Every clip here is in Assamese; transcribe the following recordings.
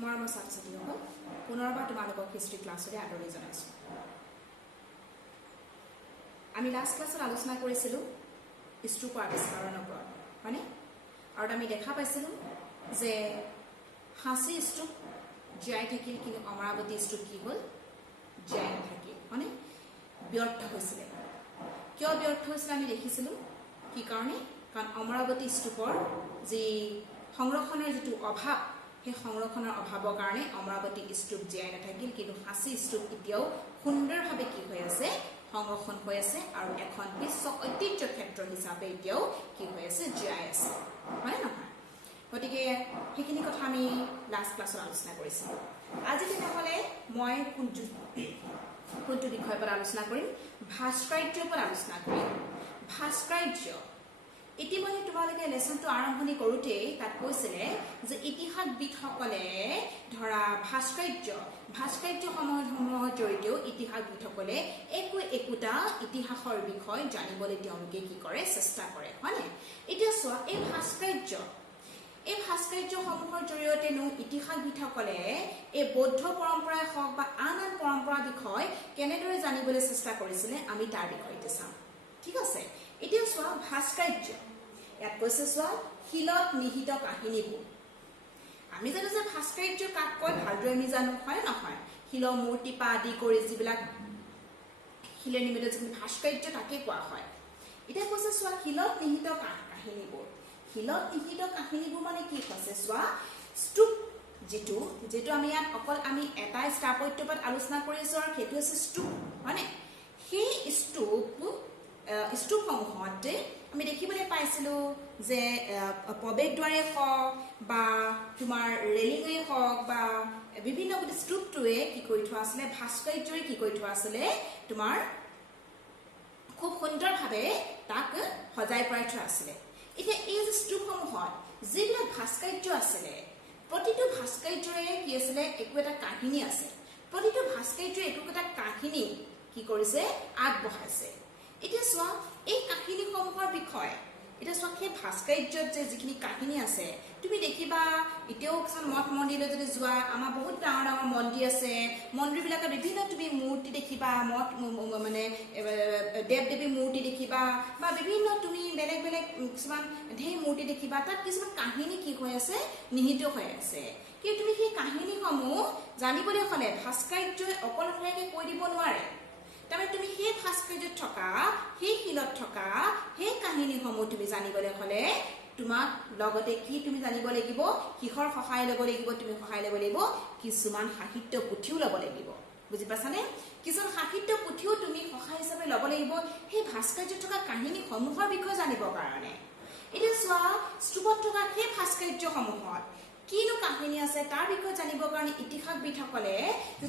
মৰমৰ ছাত্ৰ-ছাত্ৰীসকল পুনৰবাৰ তোমালোকক হিষ্ট্ৰী ক্লাছলৈ আদৰণি জনাইছোঁ। আমি লাষ্ট ক্লাছত আলোচনা কৰিছিলোঁ স্তূপৰ আৱিষ্কাৰৰ ওপৰত, হয়নে? আৰু আমি দেখা পাইছিলোঁ যে সাঁচি স্তূপ জীয়াই থাকিল, কিন্তু অমৰাৱতী স্তূপ কি হ'ল? জীয়াই নাথাকিল, হয়নে? ব্যৰ্থ হৈছিলে। কিয় ব্যৰ্থ হৈছিলে আমি দেখিছিলোঁ। কি কাৰণে? কাৰণ অমৰাৱতী স্তূপৰ যি সংৰক্ষণৰ যিটো অভাৱ, সেই সংৰক্ষণৰ অভাৱৰ কাৰণে অমৰাৱতী স্তূপ জীয়াই নাথাকিল, কিন্তু সাঁচি স্তূপ এতিয়াও সুন্দৰভাৱে কি হৈ আছে? সংৰক্ষণ হৈ আছে আৰু এখন বিশ্ব ঐতিহ্য ক্ষেত্ৰ হিচাপে এতিয়াও কি হৈ আছে? জীয়াই আছে, হয় নহয়? গতিকে সেইখিনি কথা আমি লাষ্ট ক্লাছত আলোচনা কৰিছিলোঁ। আজি তেনেহ'লে মই কোনটো বিষয়ৰ পৰা আলোচনা কৰিম? ভাস্কৰ্যৰ পৰা আলোচনা কৰিম। ভাস্কৰ্য ইতিমধ্যে তোমালোকে লেচনটো আৰম্ভণি কৰোঁতেই তাত কৈছিলে যে ইতিহাসবিদসকলে ধৰা ভাস্কৰ্যসমূহৰ জৰিয়তেও ইতিহাসবিদসকলে একোটা ইতিহাসৰ বিষয় জানিবলৈ তেওঁলোকে কি কৰে? চেষ্টা কৰে, হয়নে? এতিয়া চোৱা, এই ভাস্কৰ্যসমূহৰ জৰিয়তেনো ইতিহাসবিদসকলে এই বৌদ্ধ পৰম্পৰাই হওক বা আন পৰম্পৰাৰ বিষয় কেনেদৰে জানিবলৈ চেষ্টা কৰিছিলে, আমি তাৰ বিষয়তে চাম। ঠিক আছে? এতিয়া চোৱা, ভাস্কৰ্য ইয়াত কৈছে, চোৱা, শিলত নিহিত কাহিনীবোৰ। আমি জানো যে ভাস্কৰ্য কাক কয়? ভালদৰে আমি জানো, হয় নহয়? শিলৰ মূৰ্তি পৰা আদি কৰি যিবিলাক শিলে নিৰ্মিত যিখিনি ভাস্কৰ্য তাকে কোৱা হয়। এতিয়া কৈছে, চোৱা, শিলত নিহিত কাহিনীবোৰ। শিলত নিহিত কাহিনীবোৰ মানে কি কৈছে? চোৱা, স্তূপ যিটো আমি ইয়াত অকল আমি এটাই স্থাপত্যৰ ওপৰত আলোচনা কৰি আছো, আৰু সেইটো হৈছে স্তূপ, হয়নে? সেই স্তূপসমূহত আমি দেখিবলৈ পাইছিলোঁ যে প্ৰৱেশদ্বাৰে হওক বা তোমাৰ ৰেলিঙেই হওক বা বিভিন্ন স্তূপটোৱে কি কৰি থোৱা আছিলে? ভাস্কৰ্যৰে কি কৰি থোৱা আছিলে? তোমাৰ খুব সুন্দৰভাৱে তাক সজাই পৰাই থোৱা আছিলে। এতিয়া এই যে স্তূপসমূহত যিবিলাক ভাস্কৰ্য আছিলে, প্ৰতিটো ভাস্কৰ্যৰে কি আছিলে? একো এটা কাহিনী আছে। প্ৰতিটো ভাস্কৰ্যৰে একো এটা কাহিনী কি কৰিছে? আগবঢ়াইছে। এতিয়া চোৱা, এই কাহিনীসমূহৰ বিষয়ে এতিয়া চোৱা, সেই ভাস্কৰ্যত যে যিখিনি কাহিনী আছে, তুমি দেখিবা এতিয়াও কিছুমান মঠ মন্দিৰলৈ যদি যোৱা, আমাৰ বহুত ডাঙৰ ডাঙৰ মন্দিৰ আছে, মন্দিৰবিলাকত বিভিন্ন তুমি মূৰ্তি দেখিবা, মানে দেৱ দেৱী মূৰ্তি দেখিবা, বা বিভিন্ন তুমি বেলেগ বেলেগ কিছুমান ঢেৰ মূৰ্তি দেখিবা। তাত কিছুমান কাহিনী কি হৈ আছে? নিহিত হৈ আছে। কিন্তু তুমি সেই কাহিনীসমূহ জানিবলৈ হ'লে ভাস্কৰ্যই অকলশৰীয়াকৈ কৈ দিব নোৱাৰে। তাৰমানে তুমি সেই ভাস্কৰ্যত থকা, সেই শিলত থকা সেই কাহিনীসমূহ তুমি জানিবলৈ হ'লে তোমাক লগতে কি তুমি জানিব লাগিব? কিহৰ সহায় ল'ব লাগিব? তুমি সহায় ল'ব লাগিব কিছুমান সাহিত্য পুথিও ল'ব লাগিব। বুজি পাইছানে? কিছুমান সাহিত্য পুথিও তুমি সহায় হিচাপে ল'ব লাগিব সেই ভাস্কৰ্যত থকা কাহিনীসমূহৰ বিষয়ে জানিবৰ কাৰণে। এতিয়া চোৱা, স্তূপত থকা সেই ভাস্কৰ্যসমূহত কিনো কাহিনী আছে তাৰ বিষয়ে জানিবৰ কাৰণে ইতিহাসবিদসকলে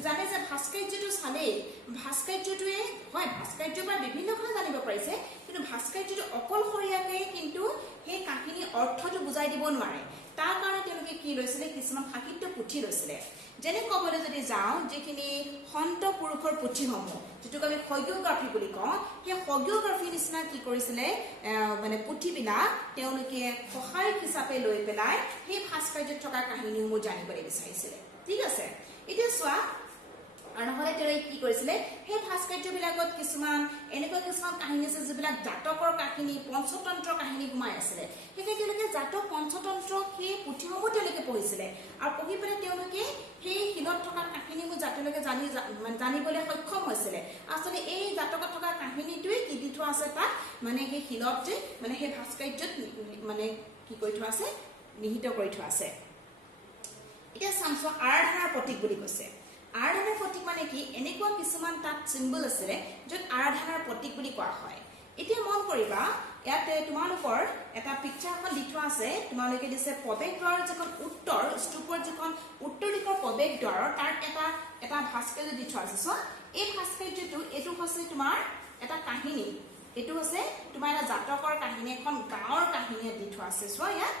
জানে যে ভাস্কৰ্যটো চালেই ভাস্কৰ্যটোৱে হয়, ভাস্কৰ্যৰ পৰা বিভিন্ন কথা জানিব পাৰিছে, কিন্তু ভাস্কৰ্যটো অকলশৰীয়াকৈ কিন্তু সেই কাহিনীৰ অৰ্থটো বুজাই দিব নোৱাৰে। তাৰ কাৰণে তেওঁলোকে কি লৈছিলে? কিছুমান সাহিত্য পুথি লৈছিলে। যেনে ক'বলৈ যদি যাওঁ, যিখিনি সন্ত পুৰুষৰ পুথিসমূহ, যিটোক আমি হগিঅ'গ্ৰাফী বুলি কওঁ, সেই হগিঅ'গ্ৰাফীৰ নিচিনা কি কৰিছিলে? মানে পুথিবিলাক তেওঁলোকে সহায়ক হিচাপে লৈ পেলাই সেই ভাস্কৰ্যত থকা কাহিনীসমূহ জানিবলৈ বিচাৰিছিলে। ঠিক আছে? এতিয়া চোৱা, আৰু নহ'লে তেওঁলোকে কি কৰিছিলে? সেই ভাস্কৰ্যবিলাকত এনেকুৱা কিছুমান কাহিনী আছে যিবিলাক জাতকৰ কাহিনী, পঞ্চতন্ত্ৰৰ কাহিনী সোমাই আছিলে। সেইকাৰণে তেওঁলোকে জাতক পঞ্চতন্ত্ৰ সেই পুথিসমূহ তেওঁলোকে পঢ়িছিলে, আৰু পঢ়ি পেলাই তেওঁলোকে সেই শিলত থকা কাহিনীবোৰ তেওঁলোকে জানিবলৈ সক্ষম হৈছিলে। আচলতে এই জাতকত থকা কাহিনীটোৱে কি দি থোৱা আছে তাত? মানে সেই শিলত মানে সেই ভাস্কৰ্যত মানে কি কৰি থোৱা আছে? নিহিত কৰি থোৱা আছে। এতিয়া চাম, চোৱা, আৰাধনাৰ প্ৰতীক বুলি কৈছে। আৰাধনাৰ প্ৰতীক মানে কি? এনেকুৱা কিছুমান তাত চিম্বল আছিলে য'ত আৰাধনাৰ প্ৰতীক বুলি কোৱা হয়। এতিয়া মন কৰিবা, ইয়াতে তোমালোকৰ এটা পিকচাৰ এখন দি থোৱা আছে। তোমালোকে দিছে প্ৰৱেশদ্বাৰৰ যিখন স্তূপৰ যিখন উত্তৰ দিশৰ প্ৰৱেশদ্বাৰৰ তাৰ এটা ভাস্কৰ্য দি থোৱা আছে। চোৱা, এই ভাস্কৰ্যটো এইটো হৈছে তোমাৰ এটা কাহিনী। এইটো হৈছে তোমাৰ এটা জাতকৰ কাহিনী, এখন গাঁৱৰ কাহিনী দি থোৱা আছে। চোৱা, ইয়াত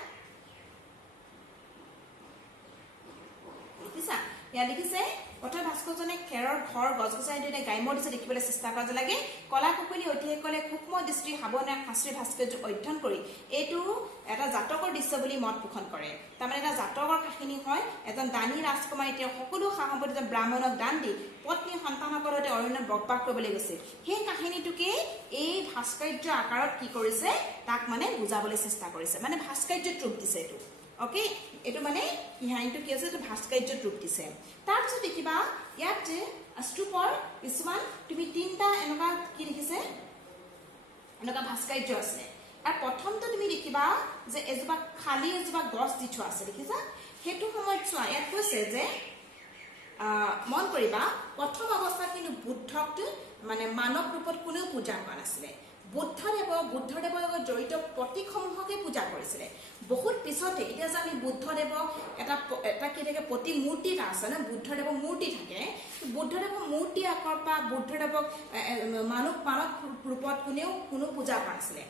ইয়াত দেখিছে প্ৰথম ভাস্কৰজনে খেৰৰ ঘৰ গছ-গছনি দুয়োটা গ্ৰাম্য দৃশ্য দেখিবলৈ চেষ্টা কৰা লাগে কলা কুশলী ঐতিহাসিকসকলে সূক্ষ্ম দৃষ্টি সাৱধানে শাস্ত্ৰীয় ভাস্কৰ্য অধ্যয়ন কৰি এইটো এটা জাতকৰ দৃশ্য বুলি মত পোষণ কৰে তাৰমানে এটা জাতকৰ কাহিনী হয় এজন দানী ৰাজকুমাৰী তেওঁ সকলো সা-সম্পত্তি এজন ব্ৰাহ্মণক দান দি পত্নী সন্তানসকলৰ সৈতে অৰণ্যত বসবাস কৰিবলৈ গৈছিল সেই কাহিনীটোকে এই ভাস্কৰ্য আকাৰত কি কৰিছে তাক মানে বুজাবলৈ চেষ্টা কৰিছে মানে ভাস্কৰ্যত ৰূপ দিছে এইটো ওকে এটো মানে ইহাইটো কি আছে তো ভাস্কৰ্যত ৰূপ দিছে তাৰ পিছত দেখিবা ইয়াত স্তূপৰ কিছুমান তুমি তিনটা এনেকা কি দেখিছে এনেকা ভাস্কৰ্য আছে আৰু প্ৰথমটো তুমি দেখিবা যে এজোপা খালি এজোপা গছ দি থোৱা আছে দেখিছা হেতু সময়ত চোৱা ইয়াত কৈছে যে মন কৰিবা প্ৰথম অৱস্থাত কিন্তু বুদ্ধক মানে মানৱ ৰূপত কোনেও পূজা কৰা নাছিলে বুদ্ধদেৱৰ লগত জড়িত প্ৰতীকসমূহকে পূজা কৰিছিলে বহুত পিছতে এতিয়া যে আমি বুদ্ধদেৱক এটা কি থাকে প্ৰতিমূৰ্তি এটা আছে না বুদ্ধদেৱৰ মূৰ্তি থাকে বুদ্ধদেৱৰ মূৰ্তি আকাৰ পা বুদ্ধদেৱক মানৱ ৰূপত কোনো পূজা কৰা নাছিলে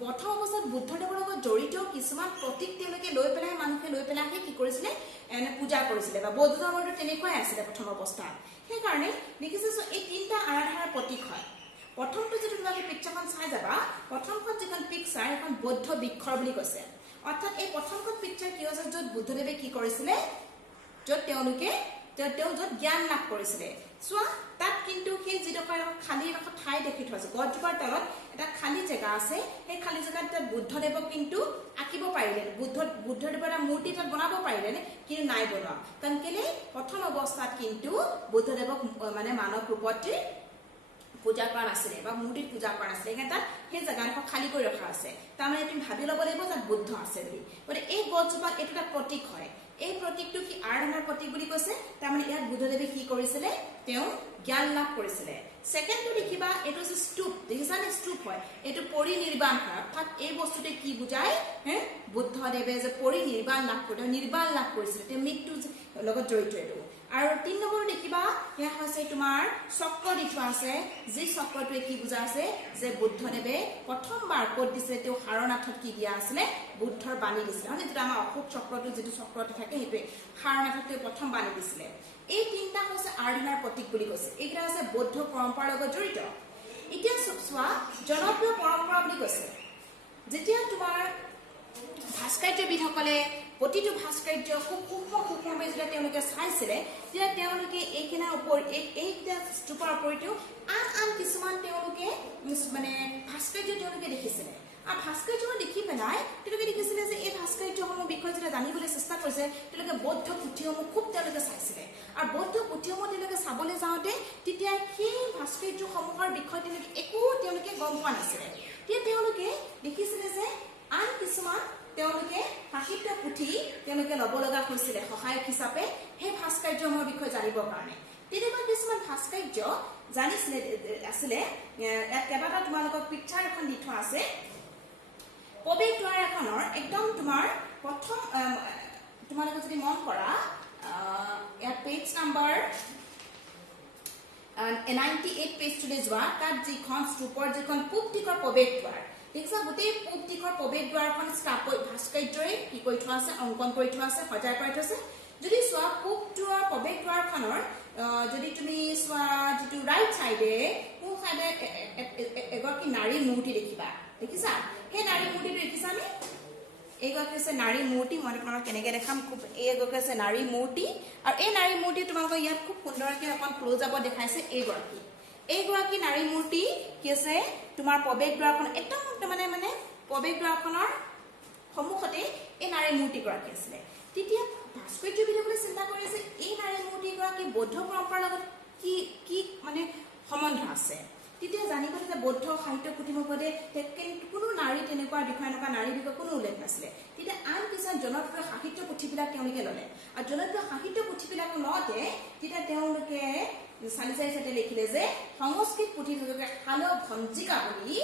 প্ৰথম অৱস্থাত বুদ্ধদেৱৰ লগত জড়িত কিছুমান প্ৰতীক তেওঁলোকে লৈ পেলাই মানুহে লৈ পেলাই কি কৰিছিলে এনে পূজা কৰিছিলে বা বৌদ্ধ ধৰ্মটো তেনেকুৱাই আছিলে প্ৰথম অৱস্থাত সেইকাৰণে দেখিছে এই তিনিটা আৰাধনাৰ প্ৰতীক হয় প্ৰথমটো যদি তোমালোকে পিকচাৰখন চাই যাবা প্ৰথমখন যিখন পিকচাৰ এখন বৌদ্ধ বৃক্ষৰ বুলি কৈছে অৰ্থাৎ এই প্ৰথমখন পিকচাৰ কি হৈছে য'ত বুদ্ধদেৱে কি কৰিছিলে য'ত তেওঁলোকে য'ত জ্ঞান লাভ কৰিছিলে চোৱা তাত কিন্তু সেই যিডোখৰ খালী এডোখৰ ঠাই দেখি থোৱা আছে গছজোপাৰ তলত এটা খালী জেগা আছে সেই খালী জেগাত বুদ্ধদেৱক কিন্তু আঁকিব পাৰিলে বুদ্ধদেৱৰ এটা মূৰ্তি তাত বনাব পাৰিলে কিন্তু নাই বনোৱা কাৰণ কেলে প্ৰথম অৱস্থাত কিন্তু বুদ্ধদেৱক মানে মানৱ ৰূপত পূজা কৰা নাছিলে বা মূৰ্তিত পূজা কৰা নাছিলে সেইকাৰণে তাত সেই জেগাডোখৰ খালী কৰি ৰখা আছে তাৰমানে তুমি ভাবি ল'ব লাগিব যে বুদ্ধ আছে বুলি গতিকে এই গছজোপা এইটো এটা প্ৰতীক হয় এই প্ৰতীকটো কি আৰাধনাৰ প্ৰতীক বুলি কৈছে তাৰমানে ইয়াত বুদ্ধদেৱে কি কৰিছিলে তেওঁ জ্ঞান লাভ কৰিছিলে সেকেন্ডটো দেখিবা এইটো যে স্তূপ দেখিছানে স্তূপ হয় এইটো পৰিনিৰ্বাণ হয় অৰ্থাৎ এই বস্তুতে কি বুজায় বুদ্ধদেৱে যে পৰিনিৰ্বাণ লাভ কৰিলে নিৰ্বাণ লাভ কৰিছিলে তেওঁ মৃত্যু লগত জড়িত এইটো আৰু ৩ নম্বৰ দেখিবা হে হৈছে তোমাৰ চক্ৰ দি থোৱা আছে যি চক্ৰটোৱে কি বুজা আছে যে বুদ্ধদেৱে প্ৰথমবাৰ ক'ত দিছে তেওঁ হাৰনাথত কি দিয়া আছিলে বুদ্ধৰ বাণী দিছিলে মানে যেটা আমাৰ অশোক চক্ৰটো যেটো চক্ৰটো থাকে হেতুৱে হাৰনাথত প্ৰথম বাণী দিছিলে এই তিনটা হৈছে আৰাধনাৰ প্ৰতীক বুলি কৈছে এইটা আছে বৌদ্ধ পৰম্পৰাৰ লগত জড়িত এতিয়া চোৱা জনপ্ৰিয় পৰম্পৰা বুলি কৈছে যেতিয়া তোমাৰ ভাস্কৰ্যবিদসকলে প্ৰতিটো ভাস্কৰ্য খুব সূক্ষ্মভাৱে যেতিয়া তেওঁলোকে চাইছিলে তেতিয়া তেওঁলোকে এইখিনাৰ ওপৰত এইটা স্তূপৰ ওপৰতেও আন কিছুমান তেওঁলোকে মানে ভাস্কৰ্য তেওঁলোকে দেখিছিলে আৰু ভাস্কৰ্যবোৰ দেখি পেলাই তেওঁলোকে দেখিছিলে যে এই ভাস্কৰ্যসমূহৰ বিষয়ে যেতিয়া জানিবলৈ চেষ্টা কৰিছে তেওঁলোকে বৌদ্ধ পুথিসমূহ খুব তেওঁলোকে চাইছিলে আৰু বৌদ্ধ পুথিসমূহ তেওঁলোকে চাবলৈ যাওঁতে তেতিয়া সেই ভাস্কৰ্যসমূহৰ বিষয়ে তেওঁলোকে গম পোৱা নাছিলে তেতিয়া তেওঁলোকে দেখিছিলে যে আন কিছুমান তেওঁলোকে সাহিত্য পুথি তেওঁলোকে ল'ব লগা হৈছিলে সহায়ক হিচাপে সেই ভাস্কৰ্যসমূহৰ বিষয়ে জানিবৰ কাৰণে তেনেকুৱা কিছুমান ভাস্কৰ্য জানিছিলে আছিলে ইয়াত কেইবাটা তোমালোকক পিকচাৰ এখন দি থোৱা আছে প্ৰৱেশদ্বাৰ এখনৰ একদম তোমাৰ প্ৰথম তোমালোকে যদি মন কৰা ইয়াত পেজ নাম্বাৰ 98 পেজটোলৈ যোৱা তাত যিখন স্তূপৰ যিখন পূব দিশৰ প্ৰৱেশদ্বাৰ দেখিছা গোটেই পূব দিশৰ প্ৰৱেশদ্বাৰখন ভাস্কৰ্যৰে কি কৰি থোৱা আছে অংকন কৰি থোৱা আছে সজাই কৰি থোৱা আছে যদি চোৱা পূব দ্বাৰৰ প্ৰৱেশদ্বাৰখনৰ যদি তুমি চোৱা যিটো ৰাইট সাইডে পূব সাইডে এগৰাকী নাৰী মূৰ্তি দেখিবা দেখিছা সেই নাৰী মূৰ্তিটো দেখিছানে এইগৰাকী আছে নাৰী মূৰ্তি মই তোমালোকক কেনেকৈ দেখাম খুব এইগৰাকী আছে নাৰী মূৰ্তি আৰু এই নাৰী মূৰ্তি তোমালোকক ইয়াত খুব সুন্দৰকৈ অকণ ক্লোজ আপ দেখাইছে এইগৰাকী নাৰী মূৰ্তি কি আছে তোমাৰ প্ৰৱেশদ্বাৰখন একদম মানে প্ৰৱেশদ্বাৰখনৰ সন্মুখতে এই নাৰী মূৰ্তিগৰাকী আছিলে তেতিয়া ভাস্কৰ্যবিদসকলে চিন্তা কৰিছে এই নাৰী মূৰ্তিগৰাকী বৌদ্ধ পৰম্পৰাৰ লগত কি মানে সম্বন্ধ আছে তেতিয়া জানিব যে বৌদ্ধ সাহিত্য পুথিসমূহতে কোনো নাৰী তেনেকুৱা বিষয় এনেকুৱা নাৰীৰ বিষয়ে কোনো উল্লেখ নাছিলে তেতিয়া আন কিছুমান জনপ্ৰিয় সাহিত্য পুথিবিলাক তেওঁলোকে ল'লে আৰু জনপ্ৰিয় সাহিত্য পুথিবিলাক লওঁতে তেতিয়া তেওঁলোকে চালিচাই লিখিলে যে সংস্কৃত পুথি শালভঞ্জিকা বুলি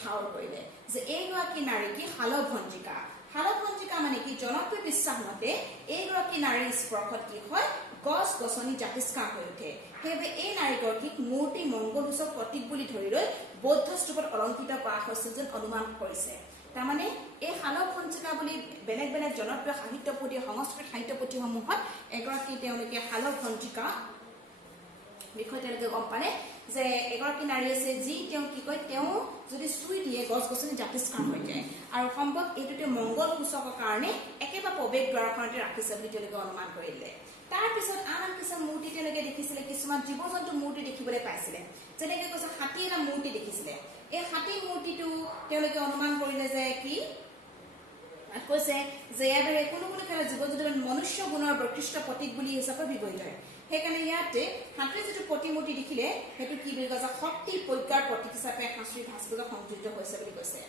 ঠাৱৰ কৰিলে যে এইগৰাকী নাৰী কি শালভঞ্জিকা মানে কি জনপ্ৰিয় বিশ্বাস মতে এইগৰাকী নাৰীৰ স্পৰ্শত কি হয় গছ গছনি জাতিষ্কাৰ হৈ উঠে সেইবাবে এই নাৰীগৰাকীক মূৰ্তি মংগলসূচক প্ৰতীক বুলি ধৰি লৈ বৌদ্ধ স্তূপত অলংকৃত কৰা হৈছিল যেন অনুমান কৰিছে তাৰমানে এই শালক ভঞ্জিকা বুলি বেলেগ বেলেগ জনপ্ৰিয় সাহিত্য পুথি সংস্কৃত সাহিত্য পুথিসমূহত এগৰাকী তেওঁলোকে শালক ভঞ্জিকা বিষয়ে তেওঁলোকে গম পালে যে এগৰাকী নাৰী আছে যি তেওঁ কি কয় তেওঁ যদি চুই দিয়ে গছ গছনি জাতিষ্কাৰ হৈ যায় আৰু সম্ভৱ এইটোতে মংগল সূচকৰ কাৰণে একেবাৰে প্ৰৱেশ দ্বাৰখনতে ৰাখিছে বুলি তেওঁলোকে অনুমান কৰিলে তাৰপিছত আন কিছুমান মূৰ্তি তেওঁলোকে দেখিছিলে কিছুমান জীৱ জন্তু মূৰ্তি দেখিবলৈ পাইছিলে যেনেকৈ কৈছে হাতী এটা মূৰ্তি দেখিছিলে এই হাতী মূৰ্তিটো তেওঁলোকে অনুমান কৰিলে যে কি কৈছে যে ইয়াৰে কোনো কোনো ক্ষেত্ৰত জীৱ জন্তুৰ মনুষ্য গুণৰ বৈশিষ্ট প্ৰতীক বুলি হিচাপে ব্যৱহৃত হয় সেইকাৰণে ইয়াতে হাতীৰ যিটো প্ৰতিমূৰ্তি দেখিলে সেইটো কি বুলি কৈছে শক্তি প্ৰজ্ঞাৰ প্ৰতীক হিচাপে সাংস্কৃতিক ভাস্কৰ্য সংযোজিত হৈছে বুলি কৈছে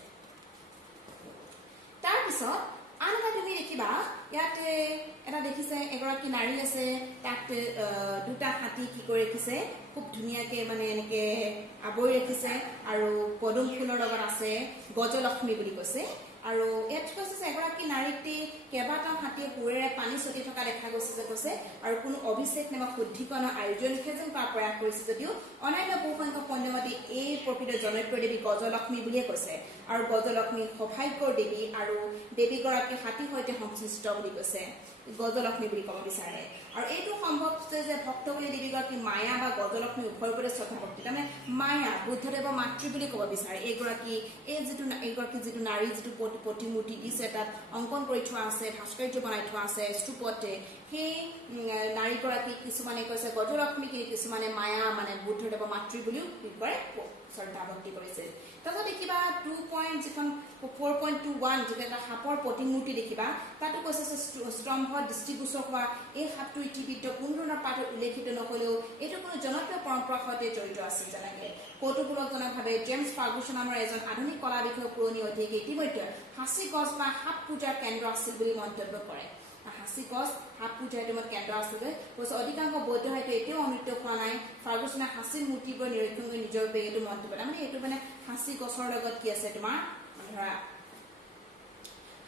তাৰপিছত আন এটা তুমি দেখিবা ইয়াতে এটা দেখিছে এগৰাকী নাৰী আছে তাত দুটা হাতী কি কৰি ৰাখিছে খুব ধুনীয়াকে মানে এনেকে আৱৰি ৰাখিছে আৰু পদুম ফুলৰ লগত আছে গজলক্ষ্মী বুলি কৈছে আৰু ইয়াত কৈছে যে এগৰাকী নাৰীটি কেইবাটাও হাতীয়ে সুৰেৰে পানী ছটি থকা দেখা গৈছে যে কৈছে আৰু কোনো অভিষেক নামক শুদ্ধিকৰণৰ আয়োজন যেন কৰা প্ৰয়াস কৰিছে যদিও অন্যান্য বহুসংখ্যক পঞ্চমতী এই প্ৰকৃত জনপ্ৰিয় দেৱী গজলক্ষ্মী বুলিয়ে কৈছে আৰু গজলক্ষ্মী সৌভাগ্যৰ দেৱী আৰু দেৱীগৰাকী হাতীৰ সৈতে সংশ্লিষ্ট বুলি কৈছে গজলক্ষ্মী বুলি ক'ব বিচাৰে আৰু এইটো সম্ভৱ যে ভক্ত বুলি দেৱীগৰাকী মায়া বা গজলক্ষ্মী উভয়ৰ ওপৰতে শ্ৰদ্ধা ভক্তি তাৰমানে মায়া বুদ্ধদেৱৰ মাতৃ বুলি ক'ব বিচাৰে এইগৰাকী যিটো নাৰী যিটো প্ৰতিমূৰ্তি দিছে তাত অংকন কৰি থোৱা আছে ভাস্কৰ্য বনাই থোৱা আছে স্তূপতে সেই নাৰীগৰাকী কিছুমানে কৈছে গজলক্ষ্মী কিছুমানে মায়া মানে বুদ্ধদেৱৰ মাতৃ বুলিও কি কৰে শ্ৰদ্ধা ভক্তি কৰিছে তাৰপিছত দেখিবা 4.21 যিটো এটা সাপৰ প্ৰতিমূৰ্তি দেখিবা তাতো কৈছে স্তম্ভ দৃষ্টিগোচৰ হোৱা এই সাপটো ইতিবৃত্ত কোনো ধৰণৰ পাঠত উল্লেখিত নহলেও এইটো কোনো জনপ্ৰিয় পৰম্পৰাৰ সৈতে জড়িত আছিল যেনেকে কৌতুকজনকভাৱে জেমছ ফাৰ্গুছন নামৰ এজন আধুনিক কলা বিষয়ক পুৰণি অধিক ইতিমধ্যে সাঁচি গছ বা সাপ পূজাৰ কেন্দ্ৰ আছিল বুলি মন্তব্য কৰে হাসি গছ সাপ পূজাৰ টাইমত কেন্দ্ৰ আছিলে কৈছে অধিকাংশ বৌদ্ধ সাহিত্য এতিয়াও অনুষ্ঠিত হোৱা নাই ফাৰ্গুছনে হাসিৰ মূৰ্তিবোৰ নিৰীক্ষণ কৰি নিজৰ বেগটো মন্তব্য মানে এইটো মানে হাসি গছৰ লগত কি আছে তোমাৰ ধৰা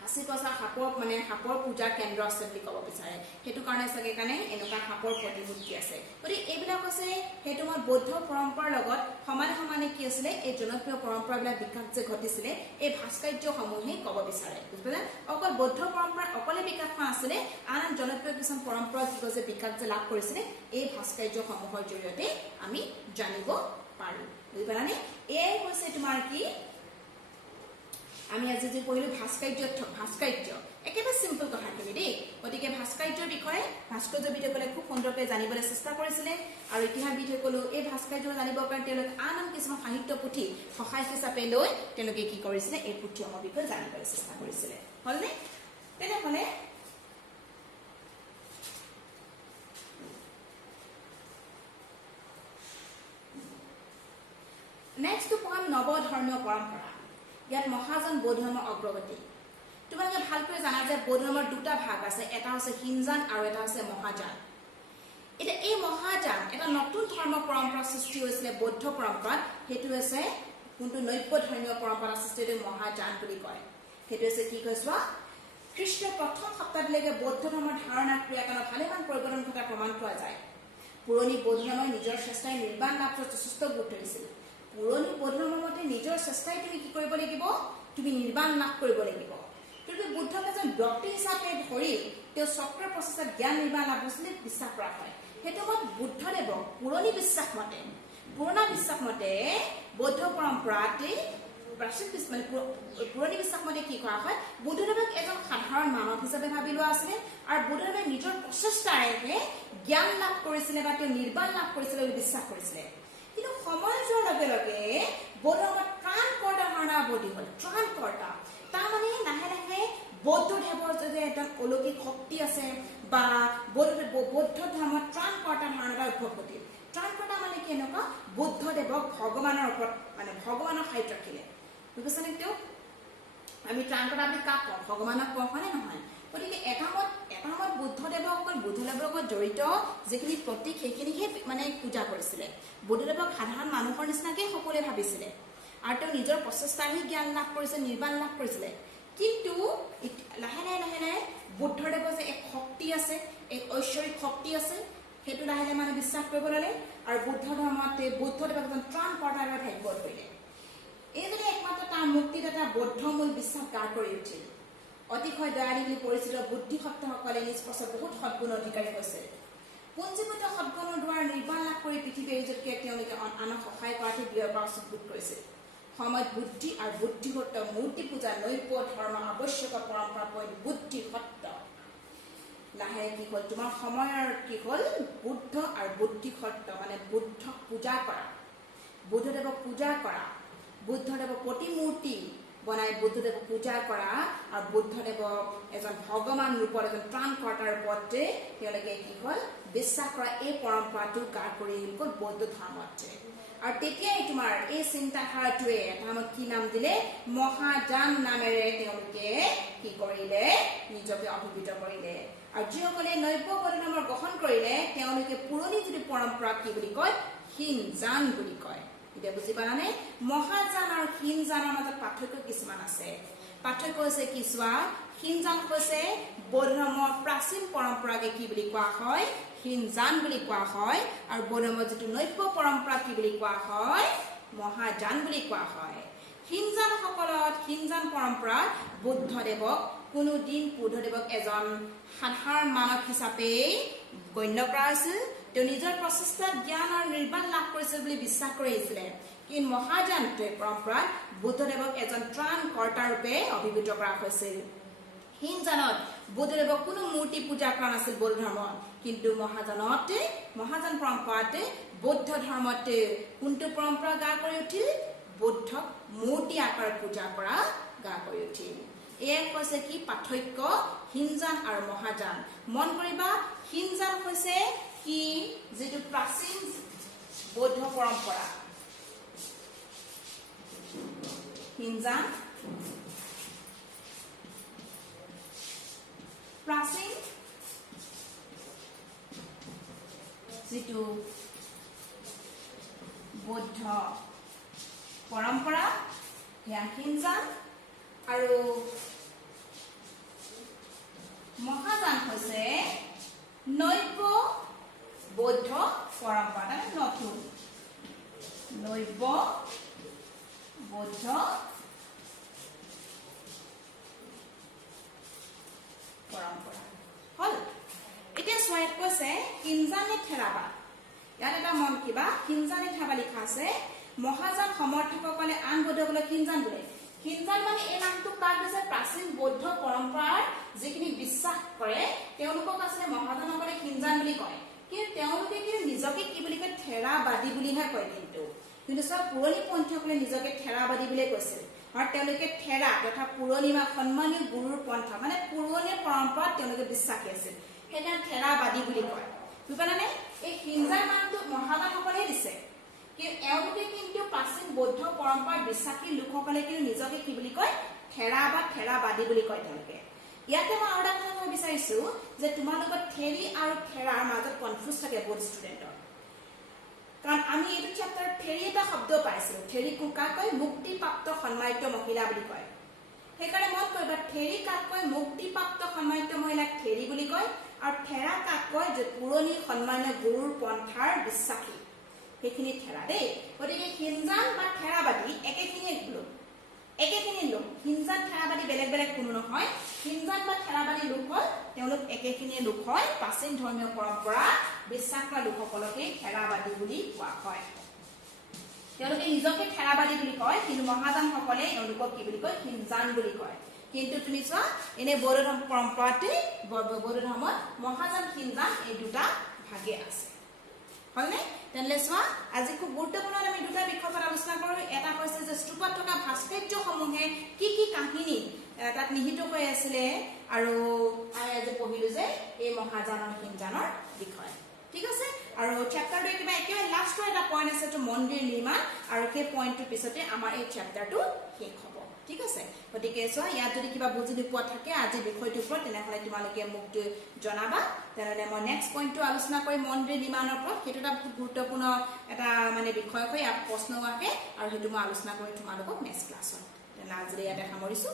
হাসি গছ সাপৰ পূজাৰ কেন্দ্ৰ আছে বুলি ক'ব বিচাৰে সেইটো কাৰণে চাগে কাৰণে এনেকুৱা সাপৰ প্ৰতিমূৰ্তি আছে গতিকে এইবিলাক আছে সেইটো আমাৰ বৌদ্ধ পৰম্পৰাৰ লগত সমানে কি আছিলে এই জনপ্ৰিয় পৰম্পৰাবিলাক বিকাশ যে ঘটিছিলে এই ভাস্কৰ্যসমূহে ক'ব বিচাৰে বুজিলে অকল বৌদ্ধ পৰম্পৰা অকলে বিকাশ হোৱা আছিলে আন জনপ্ৰিয় কিছুমান পৰম্পৰা কি কৈছে বিকাশ যে লাভ কৰিছিলে এই ভাস্কৰ্যসমূহৰ জৰিয়তে আমি জানিব পাৰো বুজিলানে এই হৈছে তোমাৰ কি আমি আজি যে পঢ়িলো ভাস্কৰ্য একেবাৰে সিম্পল কথাখিনি দেই গতিকে ভাস্কৰ্যৰ বিষয়ে ভাস্কৰ্যবিদসকলে খুব সুন্দৰকৈ জানিবলৈ চেষ্টা কৰিছিলে আৰু ইতিহাসবিদসকলেও এই ভাস্কৰ্য জানিবৰ কাৰণে তেওঁলোকে আন কিছুমান সাহিত্য পুথি সহায় হিচাপে লৈ তেওঁলোকে কি কৰিছিলে এই পুথিসমূহৰ বিষয়ে জানিবলৈ চেষ্টা কৰিছিলে হলনে তেনেহ'লে নেক্সট পঢ়াম নৱধৰ্মীয় পৰম্পৰা ইয়াত মহাযান বৌদ্ধ ধৰ্মৰ অগ্ৰগতি তোমালোকে ভালকৈ জানা যে বৌদ্ধ ধৰ্মৰ দুটা ভাগ আছে এটা হৈছে হিনযান আৰু এটা হৈছে মহাযান এটা এই মহাযান এটা নতুন ধৰ্ম পৰম্পৰা সৃষ্টি হৈছিলে বৌদ্ধ পৰম্পৰাত সেইটো হৈছে কোনটো নৈব্য ধৰ্মীয় পৰম্পৰা সৃষ্টি হৈছিল মহাযান বুলি কয় সেইটো হৈছে কি কৈছোৱা খ্ৰীষ্টীয় প্ৰথম শতাব্দীলৈকে বৌদ্ধ ধৰ্মৰ ধাৰণা ক্ৰিয়াকলাপ ভালেমান পৰিৱৰ্তন ঘটা প্ৰমাণ পোৱা যায় পুৰণি বৌদ্ধ ধৰ্মই নিজৰ চেষ্টাই নিৰ্বাণ লাভ কৰাত যথেষ্ট গুৰুত্ব দিছিল পুৰণি বৌদ্ধ ধৰ্মৰ মতে নিজৰ চেষ্টাই তুমি কি কৰিব লাগিব তুমি নিৰ্বাণ লাভ কৰিব লাগিব কিন্তু বুদ্ধক এজন ব্যক্তি হিচাপে ধৰি তেওঁ চক্ৰ প্ৰচেষ্টাত জ্ঞান নিৰ্বাণ লাভ হৈছিলে বিশ্বাস কৰা হয় সেইটো মত বুদ্ধদেৱক পুৰণি বিশ্বাস মতে বৌদ্ধ পৰম্পৰাতে পুৰণি বিশ্বাস মতে কি কৰা হয় বুদ্ধদেৱক এজন সাধাৰণ মানৱ হিচাপে ভাবি লোৱা আছিলে আৰু বুদ্ধদেৱে নিজৰ প্ৰচেষ্টাৰে জ্ঞান লাভ কৰিছিলে বা তেওঁ নিৰ্বাণ লাভ কৰিছিলে বুলি বিশ্বাস কৰিছিলে কিন্তু সময় যোৱাৰ লগে লগে বৌদ্ধ ধৰ্মত ত্ৰাণকৰ্তা ধাৰণা বৌদ্ধি হ'ল ত্ৰাণকৰ্তা তাৰমানে লাহে লাহে বৌদ্ধদেৱৰ যে এটা অলৌকিক শক্তি আছে বা বৌদ্ধ ধৰ্মত ত্ৰাণকৰ্তা ধাৰণা উদ্ভৱ ঘটিল ত্ৰাণকৰ্তা মানে কি এনেকুৱা বুদ্ধদেৱক ভগৱানৰ ওপৰত মানে ভগৱানৰ ঠাইত ৰাখিলে বুজিছেনে তেওঁ আমি ত্ৰাণকৰ্তা বুলি কাক কওঁ ভগৱানক কওঁ হয়নে নহয় গতিকে এটা সময়ত বুদ্ধদেৱৰ লগত জড়িত যিখিনি প্ৰতীক সেইখিনিহে মানে পূজা কৰিছিলে বুদ্ধদেৱক সাধাৰণ মানুহৰ নিচিনাকে সকলোৱে ভাবিছিলে আৰু তেওঁ নিজৰ প্ৰচেষ্টাৰে জ্ঞান লাভ কৰিছে নিৰ্বাণ লাভ কৰিছিলে কিন্তু লাহে লাহে বুদ্ধদেৱৰ যে এক শক্তি আছে এক ঐশ্বৰিক শক্তি আছে সেইটো লাহে লাহে মানে বিশ্বাস কৰিব ল'লে আৰু বুদ্ধদেৱক এজন ত্ৰাণকৰ্তাৰ ভাবিব ধৰিলে এইদৰে একমাত্ৰ তাৰ মুক্তিত এটা বৌদ্ধ মূল বিশ্বাস গা কৰি উঠিল। অতিশয় দয়ালু বুলি পৰিচিত বুদ্ধিসত্ত্বসকলে নিজ পাছত বহুত সদ্গুণ অধিকাৰী হৈছে। পুঞ্জীভূত সদ্গুণৰ দ্বাৰা নিৰ্বাণ লাভ কৰি পৃথিৱীৰ ইজতকে তেওঁলোকে আনক সহায় কৰাটো ব্যয় কৰা উচিত বোধ কৰিছে। সময়ত বুদ্ধি আৰু বুদ্ধিসত্ত্ব মূৰ্তি পূজা নৈব্য ধৰ্ম আৱশ্যক পৰম্পৰা বুদ্ধিসত্ত্ব লাহে কি হ'ল তোমাৰ সময়ৰ কি হ'ল বুদ্ধ আৰু বুদ্ধিসত্ত্ব মানে বুদ্ধক পূজা কৰা, বুদ্ধদেৱক পূজা কৰা, বুদ্ধদেৱৰ প্ৰতিমূৰ্তি বনাই বুদ্ধদেৱক পূজা কৰা আৰু বুদ্ধদেৱক এজন ভগৱান ৰূপত এজন ত্ৰাণকৰ্তাৰ ৰূপতে তেওঁলোকে কি হ'ল বিশ্বাস কৰা এই পৰম্পৰাটো গা কৰি গ'ল বৌদ্ধ ধৰ্মতে। আৰু তেতিয়াই তোমাৰ এই চিন্তাধাৰাটোৱে আমাক কি নাম দিলে মহাযান নামেৰে তেওঁলোকে কি কৰিলে নিজকে অভিহিত কৰিলে। আৰু যিসকলে নৈব্য বৌদ্ধ ধৰ্ম গ্ৰহণ কৰিলে তেওঁলোকে পুৰণি যিটো পৰম্পৰা কি বুলি কয় হীনযান বুলি কয়। এতিয়া বুজি পালানে? মহাযান আৰু হীনযানৰ মাজত পাৰ্থক্য কিছুমান আছে। পাৰ্থক্য হৈছে কি চোৱা, হীনযান হৈছে বৌদ্ধ ধৰ্মৰ প্ৰাচীন পৰম্পৰাকে কি বুলি কোৱা হয় হীনযান বুলি কোৱা হয়, আৰু বৌদ্ধ ধৰ্মৰ যিটো নৈব্য পৰম্পৰা কি বুলি কোৱা হয় মহাযান বুলি কোৱা হয়। হীনযানসকলত হীনযান পৰম্পৰাত বুদ্ধদেৱক কোনোদিন বুদ্ধদেৱক এজন সাধাৰণ মানৱ হিচাপে গণ্য কৰা হৈছিল। তেওঁ নিজৰ প্ৰচেষ্টাত জ্ঞান আৰু নিৰ্বাণ লাভ কৰিছিল বুলি বিশ্বাস কৰি আহিছিলে। কিন্তু মহাযান পৰম্পৰাত বুদ্ধদেৱক এজন ত্ৰাণকৰ্তা ৰূপে অভিহিত কৰা হৈছিল। হীনযানত বুদ্ধদেৱক কোনো মূৰ্তি পূজা কৰা নাছিল বৌদ্ধ ধৰ্মত, কিন্তু মহাযান পৰম্পৰাতে বৌদ্ধ ধৰ্মতে কোনটো পৰম্পৰা গা কৰি উঠিল বুদ্ধক মূৰ্তি আকাৰত পূজা কৰা গা কৰি উঠিল। এয়া হৈছে কি পাৰ্থক্য হীনযান আৰু মহাযান। মন কৰিবা হীনযান হৈছে কি যিটো প্ৰাচীন বৌদ্ধ পৰম্পৰা, হীনযান প্ৰাচীন যিটো বৌদ্ধ পৰম্পৰা সেয়া হীনযান, আৰু মহাযান হৈছে নৈব্য বৌদ্ধ পৰম্পৰা, নতুন নৈব্য বৌদ্ধ পৰম্পৰা হল। এতিয়া চোৱাত কৈছে হীনযানে থেৰাবাদ। ইয়াত এটা মন কিবা হীনযানে থেৰাবাদ লিখা আছে। মহাযান সমৰ্থকসকলে আন বৌদ্ধসকলক হীনযান বোলে। হীনযান মানে এই নামটো কাক দিছে প্ৰাচীন বৌদ্ধ পৰম্পৰাৰ যিখিনি বিশ্বাস কৰে তেওঁলোকক আচলতে মহাযানসকলে হীনযান বুলি কয়। কিন্তু তেওঁলোকে কিন্তু নিজকে কি বুলি কয় থেৰাবাদী বুলিহে কয়। কিন্তু চব পুৰণি পন্থীসকলে নিজকে থেৰাবাদী বুলিয়ে কৈছিল। আৰু তেওঁলোকে থেৰা তথা পুৰণি বা সন্মানীয় গুৰুৰ পন্থা মানে পুৰণি পৰম্পৰাত তেওঁলোকে বিশ্বাসী আছিল, সেইকাৰণে থেৰাবাদী বুলি কয়। বুজিপালানে? এই হীনযান নামটো মহাযানসকলে দিছে, কিন্তু এওঁলোকে কিন্তু প্ৰাচীন বৌদ্ধ পৰম্পৰাৰ বিশ্বাসী লোকসকলে কিন্তু নিজকে কি বুলি কয় থেৰা বা থেৰাবাদী বুলি কয় তেওঁলোকে। ইয়াতে মই আৰু এটা কথা ক'ব বিচাৰিছো যে তোমালোকৰ থেৰি আৰু থেৰাৰ মাজত কনফিউজ থাকে বহুত ষ্টুডেণ্টৰ। কাৰণ আমি এইটো চেপ্টাৰত থেৰি এটা শব্দ পাইছিলো। থেৰি কাক কয় মুক্তিপ্ৰাপ্ত সন্মানিত মহিলা বুলি কয়। সেইকাৰণে মন কৰিবা থেৰি কাক কয় মুক্তিপ্ৰাপ্ত সন্মানিত মহিলাক থেৰি বুলি কয়, আৰু থেৰা কাক কয় যে পুৰণি সন্মানীয় গুৰুৰ পন্থাৰ বিশ্বাসী, সেইখিনি থেৰা দেই। গতিকে হীনযান বা থেৰাবাদী একেখিনিয়ে লোক। হীনযান থেৰাবাদী বেলেগ বেলেগ কোনো নহয়। হীনযান বা থেৰাবাদী লোক হ'ল তেওঁলোক একেখিনিয়ে লোক হয়। প্ৰাচীন ধৰ্মীয় পৰম্পৰা বিশ্বাস কৰা লোকসকলকে থেৰাবাদী বুলি কোৱা হয়। তেওঁলোকে নিজকে থেৰাবাদী বুলি কয়, কিন্তু মহাযানসকলে তেওঁলোকক কি বুলি কয় হীনযান বুলি কয়। কিন্তু তুমি চোৱা এনে বৌদ্ধ ধৰ্ম পৰম্পৰাতে বৌদ্ধ ধৰ্মত মহাযান হীনযান এই দুটা ভাগে আছে। হলনে? তেনেহ'লে চোৱা আজি খুব গুৰুত্বপূৰ্ণ আমি দুটা বিষয়ত আলোচনা কৰোঁ। এটা হৈছে যে স্তূপত থকা ভাস্কৰ্যসমূহে কি কি কাহিনী তাত নিহিত হৈ আছিলে, আৰু আজি পঢ়িলো যে এই মহাযান আৰু হীনযানৰ বিষয়ে। ঠিক আছে? আৰু চেপ্টাৰটোৰ কিবা একেবাৰে লাষ্টৰ এটা পইণ্ট আছে, এইটো মন্দিৰ নিৰ্মাণ, আৰু সেই পইণ্টটোৰ পিছতে আমাৰ এই চেপ্টাৰটো শেষ হ'ব। ঠিক আছে? গতিকে চোৱা ইয়াত যদি কিবা বুজি নোপোৱা থাকে আজিৰ বিষয়টোৰ ওপৰত তেনেহ'লে তোমালোকে মোক জনাবা। তেনেহ'লে মই নেক্সট পইণ্টটো আলোচনা কৰিম মন্দিৰ নিৰ্মাণৰ ওপৰত। সেইটো এটা বহুত গুৰুত্বপূৰ্ণ এটা মানে বিষয় হৈ ইয়াত প্ৰশ্নও আহে, আৰু সেইটো মই আলোচনা কৰিম তোমালোকক নেক্সট ক্লাছত। তেনেহ'লে আজিলৈ ইয়াতে সামৰিছোঁ।